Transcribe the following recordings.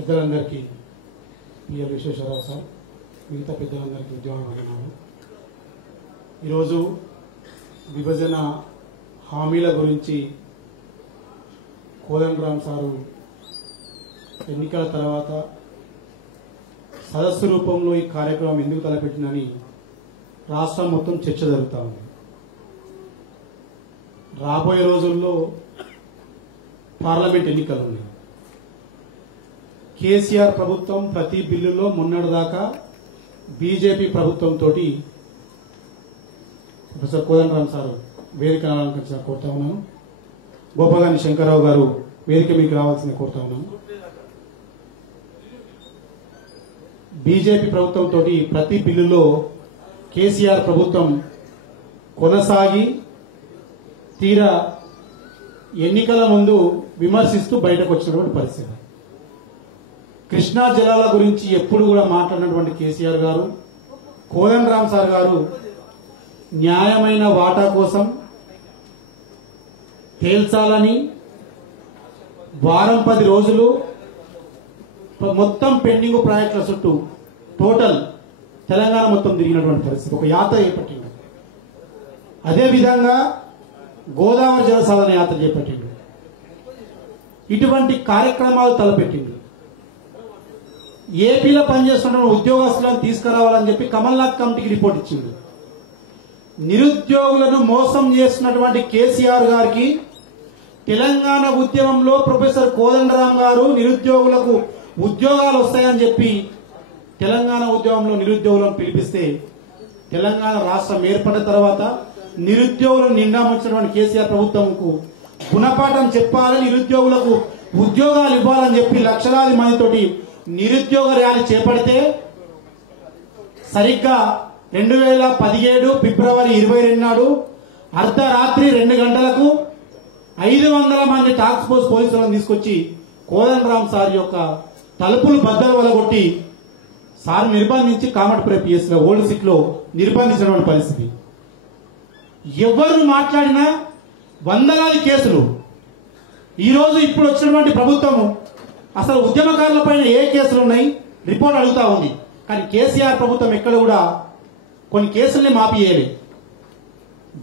పెద్దలందరికీ PL Visweswara Rao sir మిగతా పెద్దలందరికీ ఉద్యోగం. ఈరోజు విభజన హామీల గురించి కోదండరామ్ సారు ఎన్నికల తర్వాత సదస్సు రూపంలో ఈ కార్యక్రమం ఎందుకు తలపెట్టినని రాష్ట్రం మొత్తం చర్చ జరుగుతూ ఉంది. రాబోయే రోజుల్లో పార్లమెంట్ ఎన్నికలు ఉన్నాయి. కేసీఆర్ ప్రభుత్వం ప్రతి బిల్లులో మొన్నటిదాకా బీజేపీ ప్రభుత్వంతో ప్రొఫెసర్ కోదండరామ్ సార్ వేదిక రావాలని కోరుతా ఉన్నాను. గోపాగాని శంకర్రావు గారు వేదిక మీకు రావాల్సింది కోరుతా ఉన్నాను. బీజేపీ ప్రభుత్వంతో ప్రతి బిల్లులో కేసీఆర్ ప్రభుత్వం కొనసాగి తీరా ఎన్నికల ముందు విమర్శిస్తూ బయటకు వచ్చినటువంటి పరిస్థితి. కృష్ణా జలాల గురించి ఎప్పుడు కూడా మాట్లాడినటువంటి కేసీఆర్ గారు, కోదండరామ్ సార్ గారు న్యాయమైన వాటా కోసం తేల్చాలని వారం 10 రోజులు మొత్తం పెండింగ్ ప్రాజెక్టుల చుట్టూ టోటల్ తెలంగాణ మొత్తం తిరిగినటువంటి పరిస్థితి, ఒక యాత్ర చేపట్టింది. అదేవిధంగా గోదావరి జల సాధన యాత్ర చేపట్టింది. ఇటువంటి కార్యక్రమాలు తలపెట్టింది. ఏపీలో పనిచేస్తున్న ఉద్యోగస్తులను తీసుకురావాలని చెప్పి కమల్నాథ్ కమిటీకి రిపోర్ట్ ఇచ్చింది. నిరుద్యోగులను మోసం చేస్తున్నటువంటి కేసీఆర్ గారికి తెలంగాణ ఉద్యమంలో ప్రొఫెసర్ కోదండరామ్ గారు నిరుద్యోగులకు ఉద్యోగాలు వస్తాయని చెప్పి తెలంగాణ ఉద్యమంలో నిరుద్యోగులను పిలిపిస్తే తెలంగాణ రాష్ట్రం ఏర్పడిన తర్వాత నిరుద్యోగులను నిండా ముంచినటువంటి కేసీఆర్ ప్రభుత్వంకు గుణపాఠం చెప్పాలని, నిరుద్యోగులకు ఉద్యోగాలు ఇవ్వాలని చెప్పి లక్షలాది మందితోటి నిరుద్యోగ ర్యాలీ చేపడితే సరిగ్గా 2017 ఫిబ్రవరి 22 నాడు అర్ధరాత్రి 2 గంటలకు 500 మంది టాస్క్ ఫోర్స్ పోలీసులను తీసుకొచ్చి కోదండరామ్ సార్ యొక్క తలుపులు బద్దలు వలగొట్టి సార్ నిర్బంధించి కామట్పుర పిఎస్ లో ఓల్డ్ సిక్ లో నిర్బంధించినటువంటి పరిస్థితి. ఎవరు మాట్లాడినా వందలాది కేసులు. ఈరోజు ఇప్పుడు వచ్చినటువంటి ప్రభుత్వం అసలు ఉద్యమకారుల పైన ఏ కేసులు ఉన్నాయి రిపోర్ట్ అడుగుతా ఉంది. కానీ కేసీఆర్ ప్రభుత్వం ఎక్కడ కూడా కొన్ని కేసుల్ని మాపియేయలేదు.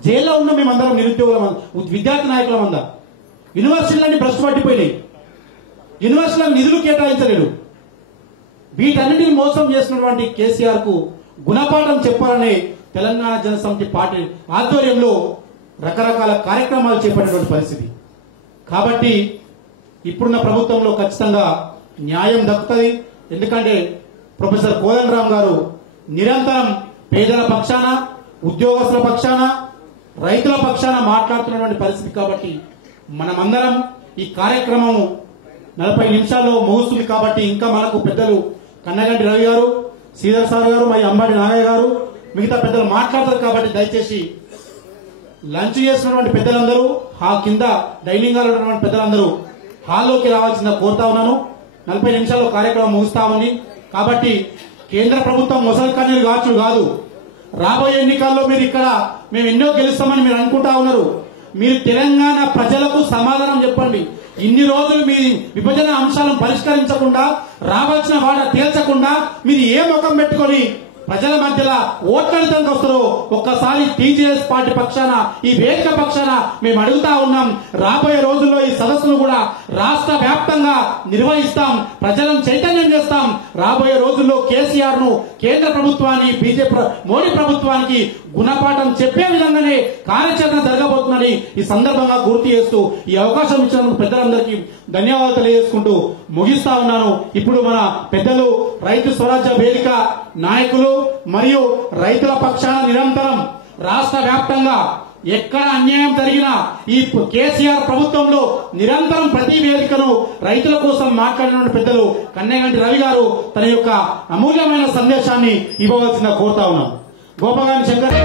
జైల్లో ఉన్న మేమందరం నిరుద్యోగుల విద్యార్థి నాయకుల మంద యూనివర్సిటీలన్నీ భ్రష్టు పట్టిపోయినాయి. యూనివర్సిటీలకు నిధులు కేటాయించలేడు. వీటన్నిటిని మోసం చేసినటువంటి కేసీఆర్ కు గుణపాఠం చెప్పాలనే తెలంగాణ జనసమితి పార్టీ ఆధ్వర్యంలో రకరకాల కార్యక్రమాలు చేపట్టినటువంటి పరిస్థితి. కాబట్టి ఇప్పుడున్న ప్రభుత్వంలో ఖచ్చితంగా న్యాయం దక్కుతుంది. ఎందుకంటే ప్రొఫెసర్ కోదండరామ్ గారు నిరంతరం పేదల పక్షాన, ఉద్యోగస్తుల పక్షాన, రైతుల పక్షాన మాట్లాడుతున్నటువంటి పరిస్థితి. కాబట్టి మనమందరం ఈ కార్యక్రమం 40 నిమిషాల్లో ముగుస్తుంది. కాబట్టి ఇంకా మనకు పెద్దలు కన్నగంటి రవి గారు, శ్రీధర్ సార్ గారు, మరి అంబాటి నాగయ్య గారు, మిగతా పెద్దలు మాట్లాడతారు. కాబట్టి దయచేసి లంచ్ చేసినటువంటి పెద్దలందరూ కింద డైనింగ్ హాల్ ఉన్నటువంటి పెద్దలందరూ హాల్లోకి రావాల్సిందిగా కోరుతా ఉన్నాను. 40 నిమిషాల్లో కార్యక్రమం ముగుస్తా ఉంది. కాబట్టి కేంద్ర ప్రభుత్వం ముసలి కన్నీరు గాచుడు కాదు. రాబోయే ఎన్నికల్లో మీరు ఇక్కడ మేము ఎన్నో గెలుస్తామని మీరు అనుకుంటా ఉన్నారు. మీరు తెలంగాణ ప్రజలకు సమాధానం చెప్పండి. ఇన్ని రోజులు మీ విభజన అంశాలను పరిష్కరించకుండా, రావాల్సిన వాట తేల్చకుండా మీరు ఏ ముఖం పెట్టుకొని ప్రజల మధ్యలో ఓట్లడతానికి వస్తారో ఒక్కసారి టీజేఎస్ పార్టీ పక్షాన, ఈ వేదిక పక్షాన మేము అడుగుతా ఉన్నాం. రాబోయే రోజుల్లో ఈ సదస్సును కూడా రాష్ట్ర వ్యాప్తంగా నిర్వహిస్తాం, ప్రజలను చైతన్యం చేస్తాం. రాబోయే రోజుల్లో కేసీఆర్ ను, కేంద్ర ప్రభుత్వాన్ని, బీజేపీ మోడీ ప్రభుత్వానికి గుణపాఠం చెప్పే విధంగానే కార్యాచరణ జరగబోతుందని ఈ సందర్భంగా గుర్తు చేస్తూ ఈ అవకాశం ఇచ్చినందుకు పెద్దలందరికీ ధన్యవాదాలు తెలియజేసుకుంటూ ముగిస్తా ఉన్నాను. ఇప్పుడు మన పెద్దలు రైతు స్వరాజ్య వేదిక నాయకులు మరియు రైతుల పక్షాన నిరంతరం రాష్ట్ర వ్యాప్తంగా ఎక్కడ అన్యాయం జరిగినా ఈ కేసీఆర్ ప్రభుత్వంలో నిరంతరం ప్రతి వేదికను రైతుల కోసం మాట్లాడిన పెద్దలు కన్నెగంటి రవి గారు తన యొక్క అమూల్యమైన సందేశాన్ని ఇవ్వవలసిందిగా కోరుతా ఉన్నాం. గోపాగాని శంకర్